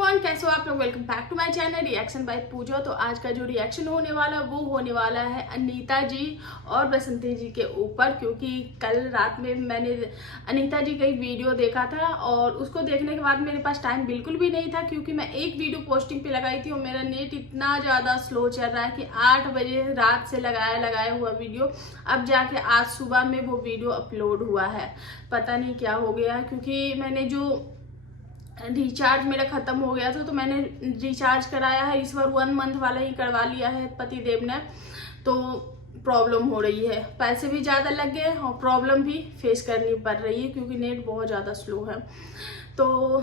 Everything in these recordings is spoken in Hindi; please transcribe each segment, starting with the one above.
एवरीवन, कैसे हो आप लोग। Welcome back to my channel reaction by Pooja. तो आज का जो रिएक्शन होने वाला वो होने वाला है अनीता जी और बसंती जी के ऊपर, क्योंकि कल रात में मैंने अनीता जी का एक वीडियो देखा था और उसको देखने के बाद मेरे पास टाइम बिल्कुल भी नहीं था, क्योंकि मैं एक वीडियो पोस्टिंग पे लगाई थी और मेरा नेट इतना ज़्यादा स्लो चल रहा है कि 8 बजे रात से लगाया हुआ वीडियो अब जाके आज सुबह में वो वीडियो अपलोड हुआ है। पता नहीं क्या हो गया, क्योंकि मैंने जो रिचार्ज मेरा खत्म हो गया था तो मैंने रिचार्ज कराया है इस बार 1 मंथ वाला ही करवा लिया है पति देव ने। तो प्रॉब्लम हो रही है, पैसे भी ज़्यादा लग गए और प्रॉब्लम भी फेस करनी पड़ रही है क्योंकि नेट बहुत ज़्यादा स्लो है। तो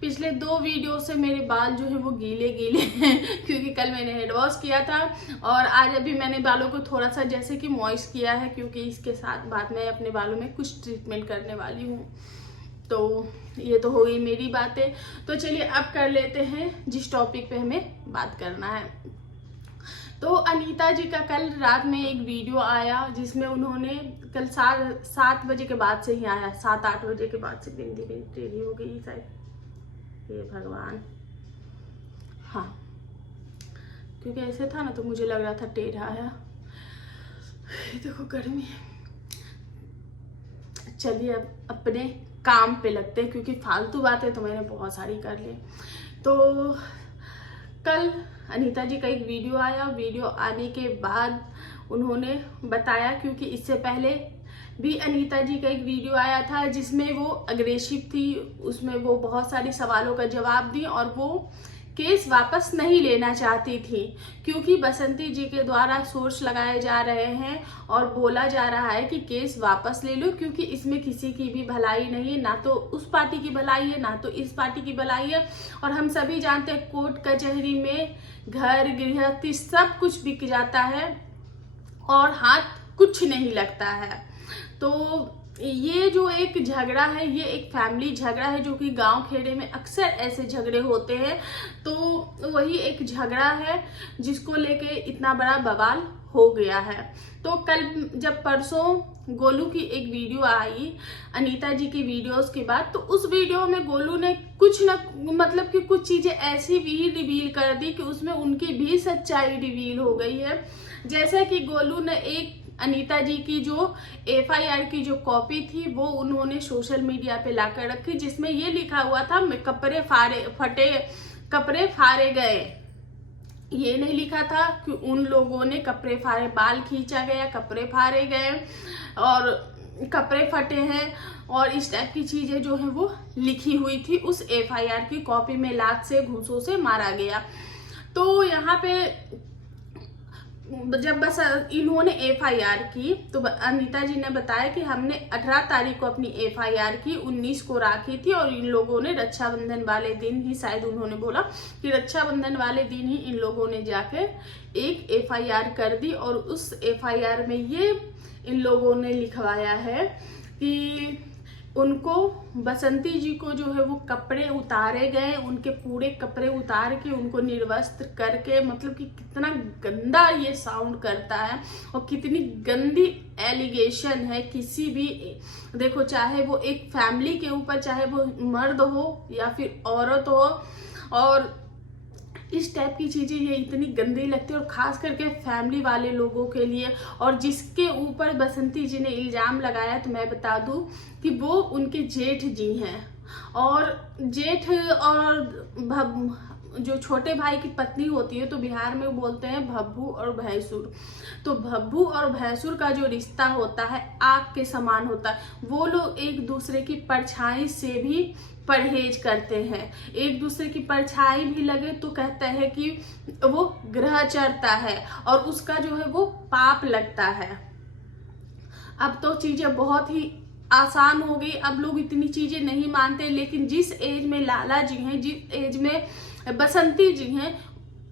पिछले 2 वीडियो से मेरे बाल जो है वो गीले हैं क्योंकि कल मैंने हेड वॉश किया था और आज अभी मैंने बालों को थोड़ा सा जैसे कि मॉइस्ट किया है, क्योंकि इसके साथ बाद में अपने बालों में कुछ ट्रीटमेंट करने वाली हूँ। तो ये तो हो गई मेरी बातें। तो चलिए अब कर लेते हैं जिस टॉपिक पे हमें बात करना है। तो अनीता जी का कल रात में एक वीडियो आया जिसमें उन्होंने कल 7 बजे के बाद से ही आया, 7-8 बजे के बाद से। बिंदी टेढ़ी हो गई शायद, हे भगवान। हाँ, क्योंकि ऐसे था ना तो मुझे लग रहा था टेढ़ा है। देखो गर्मी है। चलिए अब अपने काम पे लगते हैं, क्योंकि फालतू बातें तो मैंने बहुत सारी कर ली। तो कल अनीता जी का एक वीडियो आया, वीडियो आने के बाद उन्होंने बताया, क्योंकि इससे पहले भी अनीता जी का एक वीडियो आया था जिसमें वो अग्रेसिव थी, उसमें वो बहुत सारे सवालों का जवाब दी और वो केस वापस नहीं लेना चाहती थी, क्योंकि बसंती जी के द्वारा सोर्स लगाए जा रहे हैं और बोला जा रहा है कि केस वापस ले लो, क्योंकि इसमें किसी की भी भलाई नहीं है, ना तो उस पार्टी की भलाई है ना तो इस पार्टी की भलाई है। और हम सभी जानते हैं कोर्ट कचहरी में घर गृहस्थी सब कुछ बिक जाता है और हाथ कुछ नहीं लगता है। तो ये जो एक झगड़ा है ये एक फैमिली झगड़ा है, जो कि गांव खेड़े में अक्सर ऐसे झगड़े होते हैं। तो वही एक झगड़ा है जिसको लेके इतना बड़ा बवाल हो गया है। तो कल जब परसों गोलू की एक वीडियो आई अनीता जी की वीडियोस के बाद, तो उस वीडियो में गोलू ने कुछ न मतलब कि कुछ चीजें ऐसी भी रिवील कर दी कि उसमें उनकी भी सच्चाई रिवील हो गई है। जैसा कि गोलू ने एक अनीता जी की जो FIR की जो कॉपी थी वो उन्होंने सोशल मीडिया पे लाकर रखी, जिसमें ये लिखा हुआ था कपड़े फाड़े गए। ये नहीं लिखा था कि उन लोगों ने कपड़े फाड़े, बाल खींचा गया, कपड़े फाड़े गए और कपड़े फटे हैं और इस टाइप की चीजें जो है वो लिखी हुई थी। उस FIR की कॉपी में लात से घूंसों से मारा गया। तो यहाँ पे जब बस इन्होंने FIR की तो अनीता जी ने बताया कि हमने 18 तारीख को अपनी FIR की, 19 को राखी थी और इन लोगों ने रक्षाबंधन वाले दिन ही, शायद उन्होंने बोला कि रक्षाबंधन वाले दिन ही इन लोगों ने जाके एक FIR कर दी। और उस FIR में ये इन लोगों ने लिखवाया है कि उनको बसंती जी को जो है वो कपड़े उतारे गए, उनके पूरे कपड़े उतार के उनको निर्वस्त्र करके, मतलब कि कितना गंदा ये साउंड करता है और कितनी गंदी एलिगेशन है किसी भी, देखो चाहे वो एक फैमिली के ऊपर, चाहे वो मर्द हो या फिर औरत हो, और इस टाइप की चीजें ये इतनी गंदी लगती है और खास करके फैमिली वाले लोगों के लिए। और जिसके ऊपर बसंती जी ने इल्जाम लगाया तो मैं बता दूं कि वो उनके जेठ जी हैं, और जेठ और जो छोटे भाई की पत्नी होती है तो बिहार में बोलते हैं भब्बू और भैंसुर। तो भब्बू और भैंसुर का जो रिश्ता होता है आग के समान होता है। वो लोग एक दूसरे की परछाई से भी परहेज करते हैं, एक दूसरे की परछाई भी लगे तो कहता है कि वो ग्रह चरता है और उसका जो है वो पाप लगता है। अब तो चीजें बहुत ही आसान हो गई, अब लोग इतनी चीजें नहीं मानते, लेकिन जिस एज में लाला जी हैं, जिस एज में बसंती जी हैं,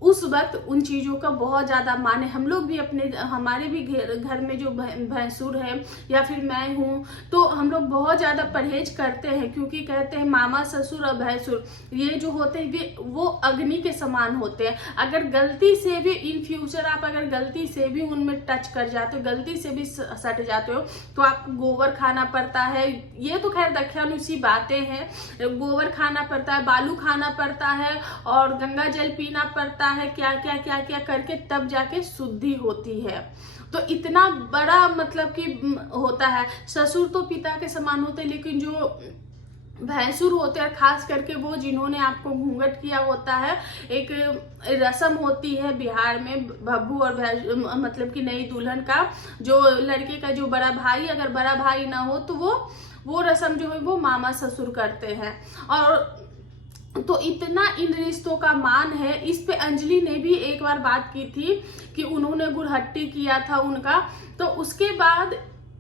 उस वक्त उन चीज़ों का बहुत ज़्यादा माने। हम लोग भी हमारे भी घर में जो भैंसुर है या फिर मैं हूँ, तो हम लोग बहुत ज़्यादा परहेज करते हैं, क्योंकि कहते हैं मामा ससुर और भैंसुर ये जो होते हैं वो अग्नि के समान होते हैं। अगर गलती से भी इन फ्यूचर आप अगर गलती से भी उनमें टच कर जाते हो, गलती से भी सट जाते हो, तो आपको गोबर खाना पड़ता है। ये तो खैर दख्यानुसी बातें हैं, गोबर खाना पड़ता है, बालू खाना पड़ता है और गंगा जल पीना पड़ता है, क्या क्या क्या क्या करके तब जाके शुद्धि होती है। तो इतना बड़ा मतलब कि होता है। ससुर तो पिता के समान होते हैं, लेकिन जो भैंसुर होते हैं, खास करके वो जिन्होंने आपको घूंघट किया होता है, एक रस्म होती है बिहार में, भब्बू और मतलब कि नई दुल्हन का, जो लड़के का जो बड़ा भाई, अगर बड़ा भाई ना हो तो वो रस्म जो है वो मामा ससुर करते हैं। और तो इतना इन रिश्तों का मान है। इस पे अंजलि ने भी एक बार बात की थी कि उन्होंने गुड़हट्टी किया था उनका, तो उसके बाद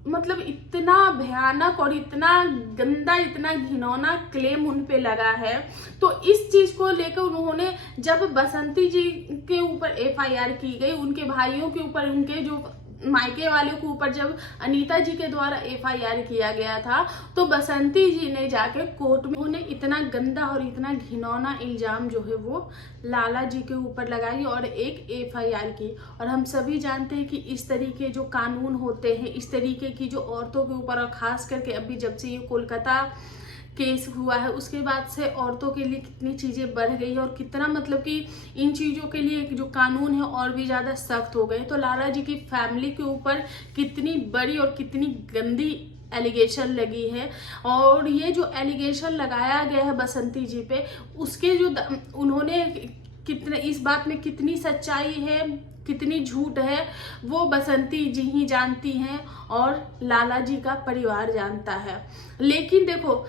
मतलब इतना भयानक और इतना गंदा, इतना घिनौना क्लेम उन पे लगा है। तो इस चीज को लेकर उन्होंने, जब बसंती जी के ऊपर FIR की गई, उनके भाइयों के ऊपर, उनके जो मायके वाले के ऊपर जब अनीता जी के द्वारा FIR किया गया था, तो बसंती जी ने जाके कोर्ट में उन्हें इतना गंदा और इतना घिनौना इल्जाम जो है वो लाला जी के ऊपर लगाई और एक FIR की। और हम सभी जानते हैं कि इस तरीके जो कानून होते हैं, इस तरीके की जो औरतों के ऊपर, और खास करके अभी जब से ये कोलकाता केस हुआ है उसके बाद से औरतों के लिए कितनी चीज़ें बढ़ गई है और कितना मतलब कि इन चीज़ों के लिए जो कानून है और भी ज़्यादा सख्त हो गए। तो लाला जी की फैमिली के ऊपर कितनी बड़ी और कितनी गंदी एलिगेशन लगी है, और ये जो एलिगेशन लगाया गया है बसंती जी पे, उसके जो उन्होंने कितने, इस बात में कितनी सच्चाई है, कितनी झूठ है, वो बसंती जी ही जानती हैं और लाला जी का परिवार जानता है। लेकिन देखो,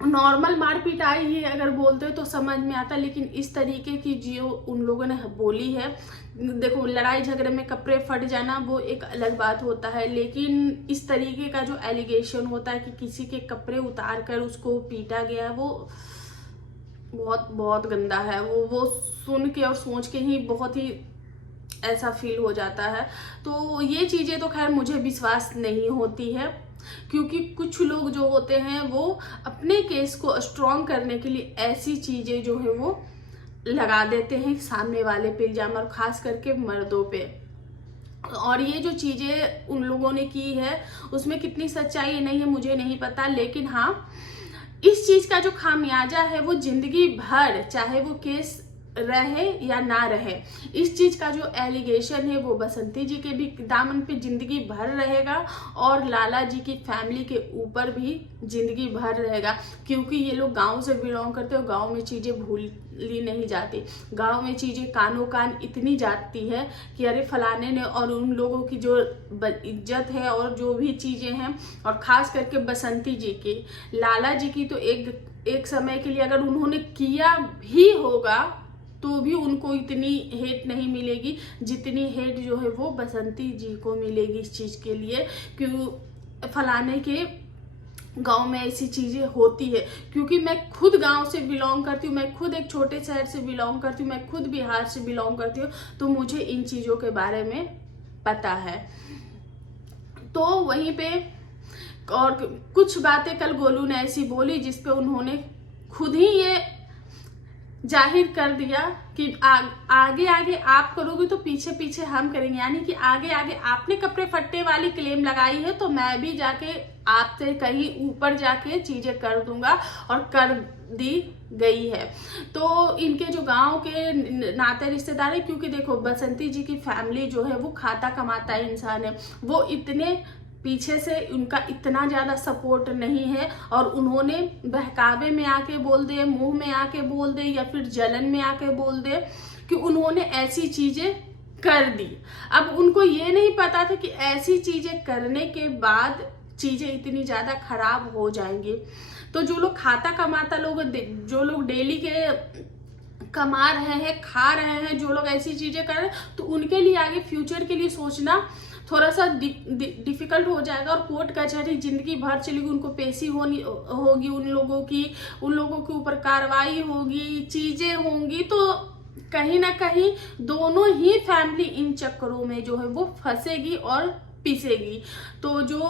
नॉर्मल मार पिटाई ही अगर बोलते हो तो समझ में आता, लेकिन इस तरीके की जो उन लोगों ने बोली है, देखो लड़ाई झगड़े में कपड़े फट जाना वो एक अलग बात होता है, लेकिन इस तरीके का जो एलिगेशन होता है कि किसी के कपड़े उतार कर उसको पीटा गया है, वो बहुत बहुत गंदा है। वो सुन के और सोच के ही बहुत ही ऐसा फील हो जाता है। तो ये चीज़ें तो खैर मुझे विश्वास नहीं होती है, क्योंकि कुछ लोग जो होते हैं वो अपने केस को स्ट्रॉन्ग करने के लिए ऐसी चीज़ें जो है वो लगा देते हैं सामने वाले पे इल्जाम, और खास करके मर्दों पे। और ये जो चीज़ें उन लोगों ने की है उसमें कितनी सच्चाई नहीं है मुझे नहीं पता, लेकिन हाँ, इस चीज़ का जो खामियाजा है वो जिंदगी भर, चाहे वो केस रहे या ना रहे, इस चीज का जो एलिगेशन है वो बसंती जी के भी दामन पे जिंदगी भर रहेगा और लाला जी की फैमिली के ऊपर भी जिंदगी भर रहेगा, क्योंकि ये लोग गांव से बिलोंग करते हो। गांव में चीजें भूली नहीं जाती, गांव में चीजें कानो कान इतनी जाती है कि अरे फलाने ने, और उन लोगों की जो इज्जत है और जो भी चीजें हैं, और खास करके बसंती जी की, लाला जी की तो एक समय के लिए अगर उन्होंने किया भी होगा तो भी उनको इतनी हेट नहीं मिलेगी जितनी हेट जो है वो बसंती जी को मिलेगी इस चीज़ के लिए, क्यों फलाने के गांव में ऐसी चीज़ें होती है। क्योंकि मैं खुद गांव से बिलोंग करती हूँ, मैं खुद एक छोटे शहर से बिलोंग करती हूँ, मैं खुद बिहार से बिलोंग करती हूँ, तो मुझे इन चीज़ों के बारे में पता है। तो वहीं पे और कुछ बातें कल गोलू ने ऐसी बोली जिसपे उन्होंने खुद ही ये जाहिर कर दिया कि आगे आगे आप करोगे तो पीछे पीछे हम करेंगे, यानी कि आगे आगे आपने कपड़े फट्टे वाली क्लेम लगाई है तो मैं भी जाके आपसे कहीं ऊपर जाके चीजें कर दूंगा, और कर दी गई है। तो इनके जो गांव के नाते रिश्तेदार है, क्योंकि देखो बसंती जी की फैमिली जो है वो खाता कमाता इंसान है, वो इतने पीछे से उनका इतना ज़्यादा सपोर्ट नहीं है, और उन्होंने बहकावे में आके बोल दे, मुंह में आके बोल दे, या फिर जलन में आके बोल दे कि उन्होंने ऐसी चीज़ें कर दी। अब उनको ये नहीं पता था कि ऐसी चीज़ें करने के बाद चीज़ें इतनी ज़्यादा खराब हो जाएंगी। तो जो लोग खाता कमाता लोग, जो लोग डेली के कमा रहे हैं, खा रहे हैं, जो लोग ऐसी चीज़ें कर रहे हैं, तो उनके लिए आगे फ्यूचर के लिए सोचना थोड़ा सा डिफिकल्ट हो जाएगा, और कोर्ट कचहरी जिंदगी भर चलेगी, उनको पेशी होगी, उन लोगों के ऊपर कार्रवाई होगी, चीजें होंगी, तो कहीं ना कहीं दोनों ही फैमिली इन चक्करों में जो है वो फंसेगी और पिसेगी। तो जो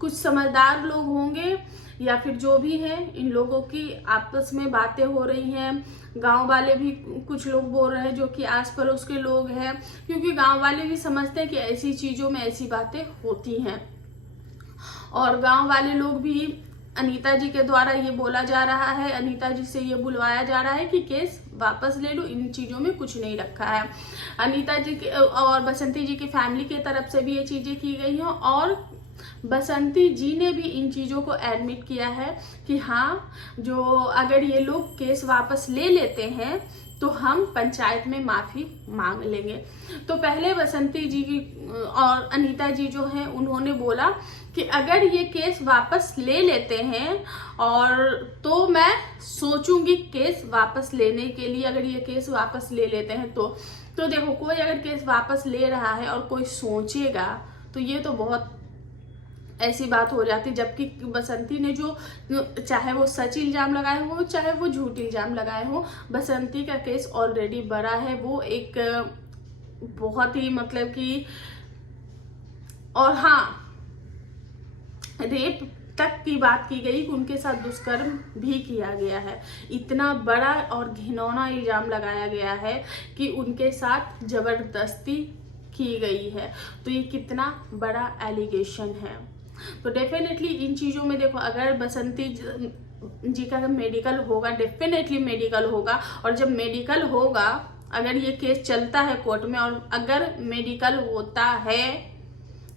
कुछ समझदार लोग होंगे या फिर जो भी हैं, इन लोगों की आपस में बातें हो रही हैं। गांव वाले भी कुछ लोग बोल रहे हैं जो कि आस पड़ोस के लोग हैं, क्योंकि गांव वाले भी समझते हैं कि ऐसी चीजों में ऐसी बातें होती हैं। और गांव वाले लोग भी अनीता जी के द्वारा ये बोला जा रहा है, अनीता जी से ये बुलवाया जा रहा है कि केस वापस ले लो, इन चीजों में कुछ नहीं रखा है। अनीता जी के और बसंती जी की फैमिली की तरफ से भी ये चीजें की गई हैं और बसंती जी ने भी इन चीजों को एडमिट किया है कि हाँ, जो अगर ये लोग केस वापस ले लेते हैं तो हम पंचायत में माफी मांग लेंगे। तो पहले बसंती जी की और अनीता जी जो है उन्होंने बोला कि अगर ये केस वापस ले लेते हैं और तो मैं सोचूंगी केस वापस लेने के लिए, अगर ये केस वापस ले लेते हैं तो देखो, कोई अगर केस वापस ले रहा है और कोई सोचेगा तो ये तो बहुत ऐसी बात हो जाती। जबकि बसंती ने जो, चाहे वो सच इल्जाम लगाए हो चाहे वो झूठ इल्जाम लगाए हो, बसंती का केस ऑलरेडी बड़ा है। वो एक बहुत ही मतलब कि, और हाँ, रेप तक की बात की गई कि उनके साथ दुष्कर्म भी किया गया है। इतना बड़ा और घिनौना इल्जाम लगाया गया है कि उनके साथ जबरदस्ती की गई है। तो ये कितना बड़ा एलिगेशन है। तो डेफिनेटली इन चीजों में देखो, अगर बसंती जी का मेडिकल होगा, डेफिनेटली मेडिकल होगा, और जब मेडिकल होगा, अगर ये केस चलता है कोर्ट में और अगर मेडिकल होता है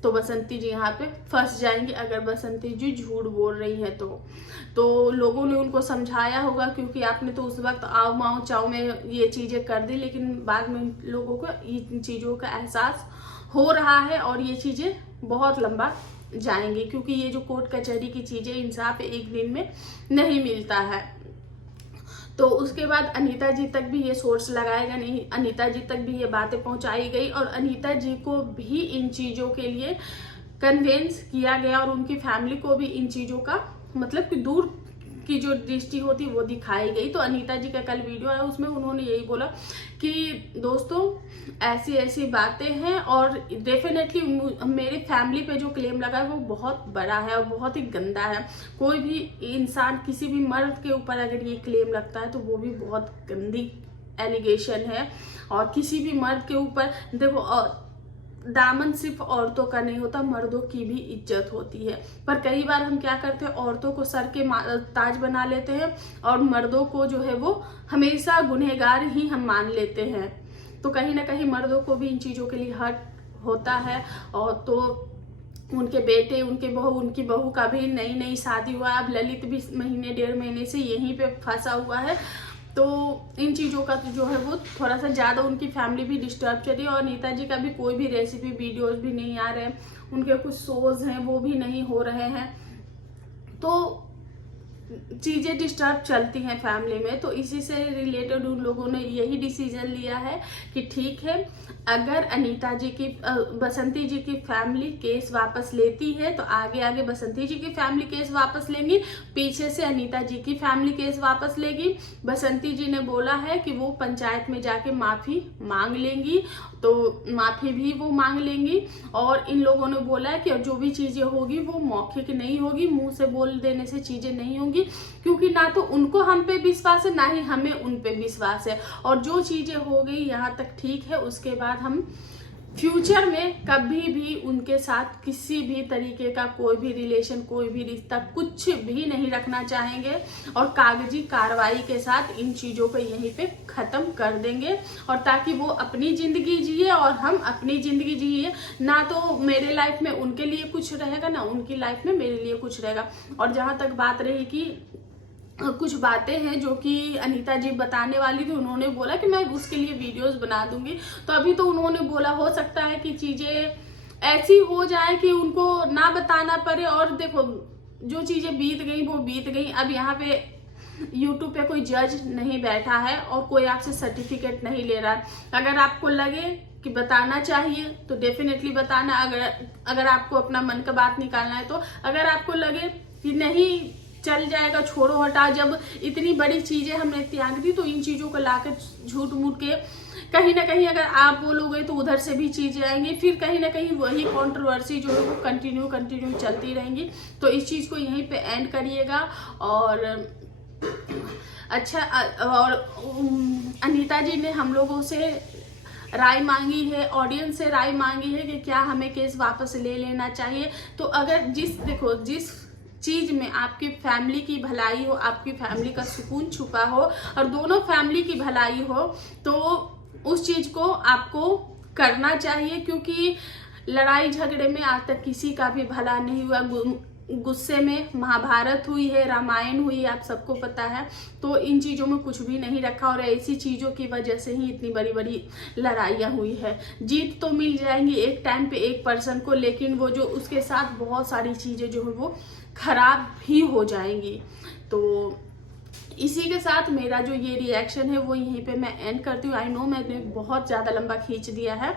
तो बसंती जी यहाँ पे फंस जाएंगे। अगर बसंती जी झूठ बोल रही है तो लोगों ने उनको समझाया होगा, क्योंकि आपने तो उस वक्त आओ माओ चाव में ये चीजें कर दी, लेकिन बाद में लोगों को इन चीजों का एहसास हो रहा है और ये चीजें बहुत लंबा जाएंगी, क्योंकि ये जो कोर्ट कचहरी की चीजें, इंसाफ एक दिन में नहीं मिलता है। तो उसके बाद अनीता जी तक भी ये सोर्स लगाएगा नहीं, अनीता जी तक भी ये बातें पहुंचाई गई और अनीता जी को भी इन चीजों के लिए कन्वेंस किया गया और उनकी फैमिली को भी इन चीजों का मतलब कि दूर की जो दृष्टि होती वो दिखाई गई। तो अनीता जी का कल वीडियो आया, उसमें उन्होंने यही बोला कि दोस्तों ऐसी ऐसी बातें हैं और डेफिनेटली मेरी फैमिली पे जो क्लेम लगा है वो बहुत बड़ा है और बहुत ही गंदा है। कोई भी इंसान, किसी भी मर्द के ऊपर अगर ये क्लेम लगता है तो वो भी बहुत गंदी एलिगेशन है। और किसी भी मर्द के ऊपर देखो, दामन सिर्फ औरतों का नहीं होता, मर्दों की भी इज्जत होती है। पर कई बार हम क्या करते हैं, औरतों को सर के ताज बना लेते हैं और मर्दों को जो है वो हमेशा गुनहगार ही हम मान लेते हैं। तो कहीं ना कहीं मर्दों को भी इन चीजों के लिए हर्ट होता है। और तो उनके बेटे, उनकी बहू का भी नई शादी हुआ, अब ललित भी महीने 1.5 महीने से यहीं पे फंसा हुआ है। तो इन चीज़ों का तो जो है वो थोड़ा सा ज़्यादा उनकी फैमिली भी डिस्टर्ब चल रही है और नीता जी का भी कोई भी रेसिपी वीडियोस भी नहीं आ रहे हैं, उनके कुछ शोज हैं वो भी नहीं हो रहे हैं। तो चीज़ें डिस्टर्ब चलती हैं फैमिली में। तो इसी से रिलेटेड उन लोगों ने यही डिसीजन लिया है कि ठीक है, अगर अनीता जी की बसंती जी की फैमिली केस वापस लेती है तो आगे आगे बसंती जी की फैमिली केस वापस लेंगी, पीछे से अनीता जी की फैमिली केस वापस लेगी। बसंती जी ने बोला है कि वो पंचायत में जाके माफी मांग लेंगी, तो माफी भी वो मांग लेंगी। और इन लोगों ने बोला है कि जो भी चीजें होगी वो मौखिक नहीं होगी, मुंह से बोल देने से चीजें नहीं होंगी, क्योंकि ना तो उनको हम पे विश्वास है ना ही हमें उन पे विश्वास है। और जो चीजें हो गई यहाँ तक ठीक है, उसके बाद हम फ्यूचर में कभी भी उनके साथ किसी भी तरीके का कोई भी रिलेशन, कोई भी रिश्ता, कुछ भी नहीं रखना चाहेंगे और कागजी कार्रवाई के साथ इन चीजों को यहीं पे खत्म कर देंगे। और ताकि वो अपनी जिंदगी जिए और हम अपनी जिंदगी जिए, ना तो मेरे लाइफ में उनके लिए कुछ रहेगा ना उनकी लाइफ में मेरे लिए कुछ रहेगा। और जहां तक बात रही कि कुछ बातें हैं जो कि अनीता जी बताने वाली थी, उन्होंने बोला कि मैं उसके लिए वीडियोस बना दूंगी। तो अभी तो उन्होंने बोला हो सकता है कि चीजें ऐसी हो जाए कि उनको ना बताना पड़े। और देखो, जो चीजें बीत गई वो बीत गई। अब यहाँ पे यूट्यूब पे कोई जज नहीं बैठा है और कोई आपसे सर्टिफिकेट नहीं ले रहा है। अगर आपको लगे कि बताना चाहिए तो डेफिनेटली बताना, अगर आपको अपना मन का बात निकालना है तो। अगर आपको लगे कि नहीं चल जाएगा, छोड़ो हटा। जब इतनी बड़ी चीजें हमने त्याग दी तो इन चीजों को लाकर झूठ मूठ के कहीं ना कहीं अगर आप बोलोगे तो उधर से भी चीजें आएंगी, फिर कहीं ना कहीं वही कंट्रोवर्सी जो है वो कंटिन्यू चलती रहेंगी। तो इस चीज को यहीं पे एंड करिएगा। और अच्छा, और अनीता जी ने हम लोगों से राय मांगी है, ऑडियंस से राय मांगी है कि क्या हमें केस वापस ले लेना चाहिए। तो अगर जिस चीज में आपकी फैमिली की भलाई हो, आपकी फैमिली का सुकून छुपा हो और दोनों फैमिली की भलाई हो, तो उस चीज को आपको करना चाहिए। क्योंकि लड़ाई झगड़े में आज तक किसी का भी भला नहीं हुआ। गुस्से में महाभारत हुई है, रामायण हुई है, आप सबको पता है। तो इन चीजों में कुछ भी नहीं रखा और ऐसी चीजों की वजह से ही इतनी बड़ी बड़ी लड़ाइयाँ हुई है। जीत तो मिल जाएंगी एक टाइम पे एक पर्सन को, लेकिन वो जो उसके साथ बहुत सारी चीजें जो है वो खराब भी हो जाएंगी। तो इसी के साथ मेरा जो ये रिएक्शन है वो यहीं पे मैं एंड करती हूँ। आई नो मैंने बहुत ज़्यादा लंबा खींच दिया है,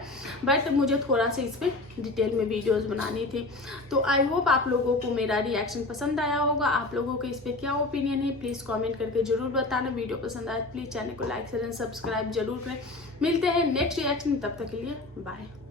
बट मुझे थोड़ा सा इस पर डिटेल में वीडियोस बनानी थी। तो आई होप आप लोगों को मेरा रिएक्शन पसंद आया होगा। आप लोगों के इस पर क्या ओपिनियन है प्लीज़ कमेंट करके जरूर बताना। वीडियो पसंद आए प्लीज़ चैनल को लाइक शेयर एंड सब्सक्राइब जरूर करें। मिलते हैं नेक्स्ट रिएक्शन, तब तक के लिए बाय।